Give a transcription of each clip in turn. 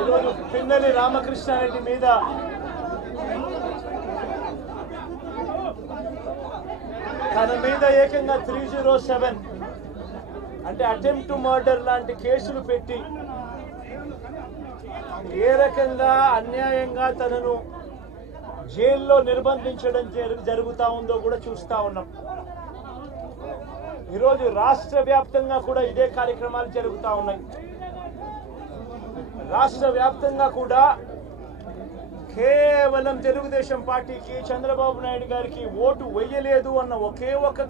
ఈరోజు పిన్నెల్లి రామకృష్ణారెడ్డి మీద తన మీద ఏకంగా 307 అంటే అటెంప్ట్ టు మర్డర్ లాంటి కేసులు పెట్టి ఏ రకంగా అన్యాయంగా తనను జైల్లో నిర్బంధించడం జరుగుతా ఉందో కూడా చూస్తా ఉన్నాం. ఈరోజు రాష్ట్ర వ్యాప్తంగా కూడా ఇదే కార్యక్రమాలు జరుగుతూ ఉన్నాయి. రాష్ట్ర వ్యాప్తంగా కూడా కేవలం తెలుగుదేశం పార్టీకి చంద్రబాబు నాయుడు గారికి ఓటు వేయలేదు అన్న ఒకే ఒక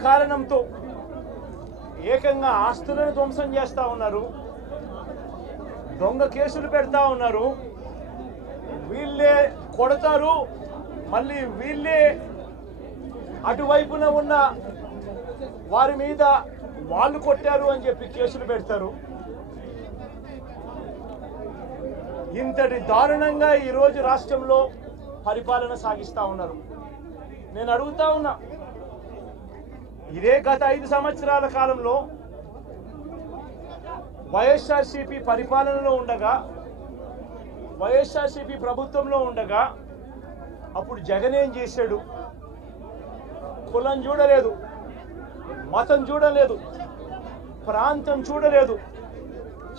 కారణంతో ఏకంగా ఆస్తులను ధ్వంసం చేస్తా ఉన్నారు, దొంగ కేసులు పెడతా ఉన్నారు. వీళ్ళే కొడతారు, మళ్ళీ వీళ్ళే అటువైపున ఉన్న వారి మీద వాళ్ళు కొట్టారు అని చెప్పి కేసులు పెడతారు. ఇంతటి దారుణంగా ఈరోజు రాష్ట్రంలో పరిపాలన సాగిస్తా ఉన్నారు. నేను అడుగుతా ఉన్నా, ఇదే గత 5 సంవత్సరాల కాలంలో వైఎస్ఆర్సీపీ పరిపాలనలో ఉండగా, వైఎస్ఆర్సీపీ ప్రభుత్వంలో ఉండగా అప్పుడు జగన్ ఏం చేశాడు? కులం చూడలేదు, మతం చూడలేదు, ప్రాంతం చూడలేదు,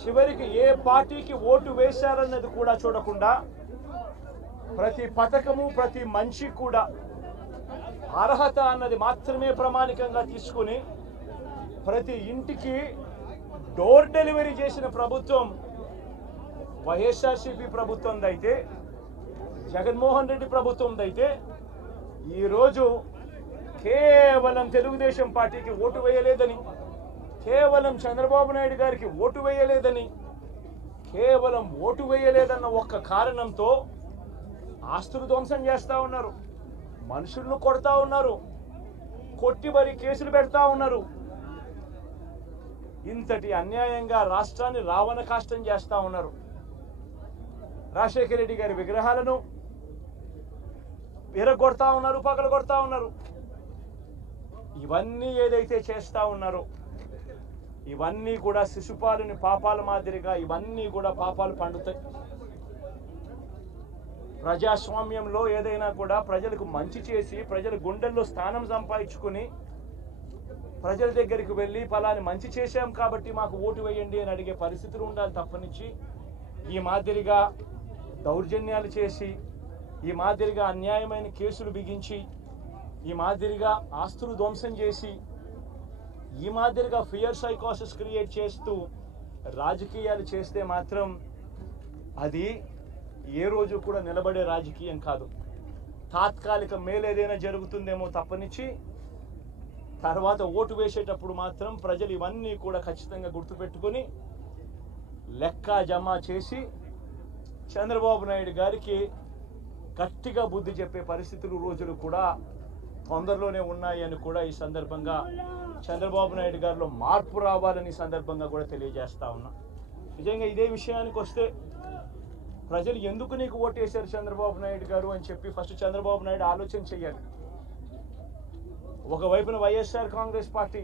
చివరికి ఏ పార్టీకి ఓటు వేశారన్నది కూడా చూడకుండా ప్రతి పథకము ప్రతి మనిషి కూడా అర్హత అన్నది మాత్రమే ప్రామాణికంగా తీసుకుని ప్రతి ఇంటికి డోర్ డెలివరీ చేసిన ప్రభుత్వం వైఎస్ఆర్సీపీ ప్రభుత్వందైతే, జగన్మోహన్ రెడ్డి ప్రభుత్వందైతే ఈరోజు కేవలం తెలుగుదేశం పార్టీకి ఓటు వేయలేదని, కేవలం చంద్రబాబు నాయుడు గారికి ఓటు వేయలేదని, కేవలం ఓటు వేయలేదన్న ఒక్క కారణంతో ఆస్తులు ధ్వంసం చేస్తూ ఉన్నారు, మనుషులను కొడతా ఉన్నారు, కొట్టి మరి కేసులు పెడతా ఉన్నారు. ఇంతటి అన్యాయంగా రాష్ట్రాన్ని రావణ కాష్టం చేస్తా ఉన్నారు. రాజశేఖర రెడ్డి గారి విగ్రహాలను విరగొడతా ఉన్నారు, పగలగొడతా ఉన్నారు. ఇవన్నీ ఏదైతే చేస్తా ఉన్నారో ఇవన్నీ కూడా శిశుపాలుని పాపాల మాదిరిగా ఇవన్నీ కూడా పాపాలు పండుతాయి. ప్రజాస్వామ్యంలో ఏదైనా కూడా ప్రజలకు మంచి చేసి ప్రజల గుండెల్లో స్థానం సంపాదించుకుని ప్రజల దగ్గరికి వెళ్ళి ఫలాని మంచి చేశాం కాబట్టి మాకు ఓటు వేయండి అని అడిగే పరిస్థితులు ఉండాలి తప్పనిచ్చి ఈ మాదిరిగా దౌర్జన్యాలు చేసి, ఈ మాదిరిగా అన్యాయమైన కేసులు బిగించి, ఈ మాదిరిగా ఆస్తులు ధ్వంసం చేసి, ఈ మాదిరిగా ఫియర్ సైకోసిస్ క్రియేట్ చేస్తూ రాజకీయాలు చేస్తే మాత్రం అది ఏ రోజు కూడా నిలబడే రాజకీయం కాదు. తాత్కాలిక మేలు ఏదైనా జరుగుతుందేమో తప్పనిచ్చి తర్వాత ఓటు వేసేటప్పుడు మాత్రం ప్రజలు ఇవన్నీ కూడా ఖచ్చితంగా గుర్తుపెట్టుకొని లెక్క జమ చేసి చంద్రబాబు నాయుడు గారికి గట్టిగా బుద్ధి చెప్పే పరిస్థితులు రోజులు కూడా తొందరలోనే ఉన్నాయని కూడా ఈ సందర్భంగా చంద్రబాబు నాయుడు గారిలో మార్పు రావాలని సందర్భంగా కూడా తెలియజేస్తా ఉన్నా. నిజంగా ఇదే విషయానికి వస్తే ప్రజలు ఎందుకు నీకు ఓటేశారు చంద్రబాబు నాయుడు గారు అని చెప్పి ఫస్ట్ చంద్రబాబు నాయుడు ఆలోచన చేయాలి. ఒకవైపున వైఎస్ఆర్ కాంగ్రెస్ పార్టీ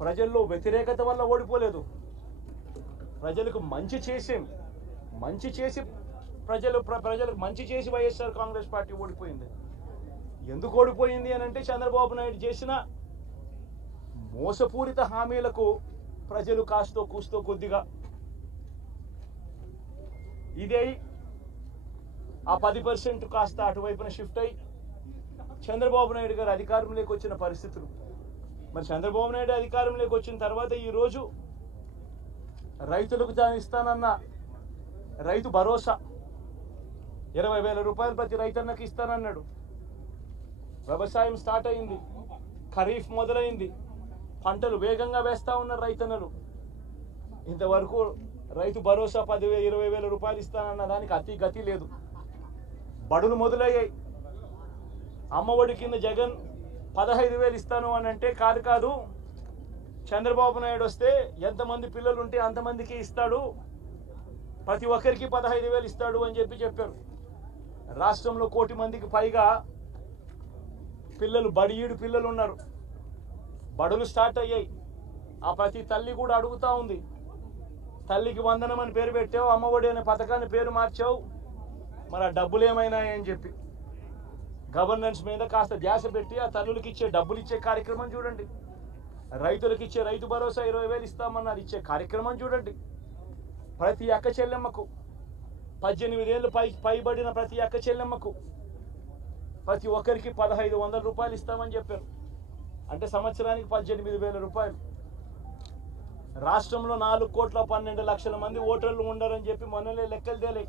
ప్రజల్లో వ్యతిరేకత వల్ల ఓడిపోలేదు, ప్రజలకు మంచి చేసి ప్రజలకు మంచి చేసి వైఎస్ఆర్ కాంగ్రెస్ పార్టీ ఓడిపోయింది. ఎందుకు ఓడిపోయింది అని అంటే చంద్రబాబు నాయుడు చేసిన మోసపూరిత హామీలకు ప్రజలు కాస్తో కూస్తో కొద్దిగా ఇదే ఆ 10% కాస్త అటువైపున షిఫ్ట్ అయ్యి చంద్రబాబు నాయుడు గారు అధికారంలోకి వచ్చిన పరిస్థితులు. మరి చంద్రబాబు నాయుడు అధికారంలోకి వచ్చిన తర్వాత ఈరోజు రైతులకు తాను ఇస్తానన్న రైతు భరోసా 20,000 రూపాయలు ప్రతి రైతన్నకి ఇస్తానన్నాడు. వ్యవసాయం స్టార్ట్ అయింది, ఖరీఫ్ మొదలైంది, పంటలు వేగంగా వేస్తా ఉన్నారు రైతన్నలు. ఇంతవరకు రైతు భరోసా 10,000-20,000 రూపాయలు ఇస్తానన్న దానికి అతి గతి లేదు. బడులు మొదలయ్యాయి. అమ్మఒడి కింద జగన్ 15,000 ఇస్తాను అని అంటే కాదు, చంద్రబాబు నాయుడు వస్తే ఎంతమంది పిల్లలు ఉంటే అంతమందికి ఇస్తాడు, ప్రతి ఒక్కరికి 15,000 ఇస్తాడు అని చెప్పారు. రాష్ట్రంలో 1 కోటి మందికి పైగా పిల్లలు బడియీడు పిల్లలు ఉన్నారు. బడులు స్టార్ట్ అయ్యాయి. ఆ ప్రతి తల్లి కూడా అడుగుతా ఉంది, తల్లికి వందనం అని పేరు పెట్టావు, అమ్మఒడి అనే పథకాన్ని పేరు మార్చావు, మరి ఆ డబ్బులు ఏమైనాయని చెప్పి గవర్నెన్స్ మీద కాస్త ధ్యాస పెట్టి ఆ తల్లులకి ఇచ్చే డబ్బులు ఇచ్చే కార్యక్రమం చూడండి. రైతులకు ఇచ్చే రైతు భరోసా 20,000 ఇస్తామన్నారు, ఇచ్చే కార్యక్రమం చూడండి. ప్రతి అక్క చెల్లెమ్మకు 18 ఏళ్ళు పైబడిన ప్రతి అక్క చెల్లెమ్మకు ప్రతి ఒక్కరికి 1,500 రూపాయలు ఇస్తామని చెప్పారు. అంటే సంవత్సరానికి 18,000 రూపాయలు. రాష్ట్రంలో 4,12,00,000 మంది ఓటర్లు ఉండరని చెప్పి మొన్ననే లెక్కలు తేలాయి.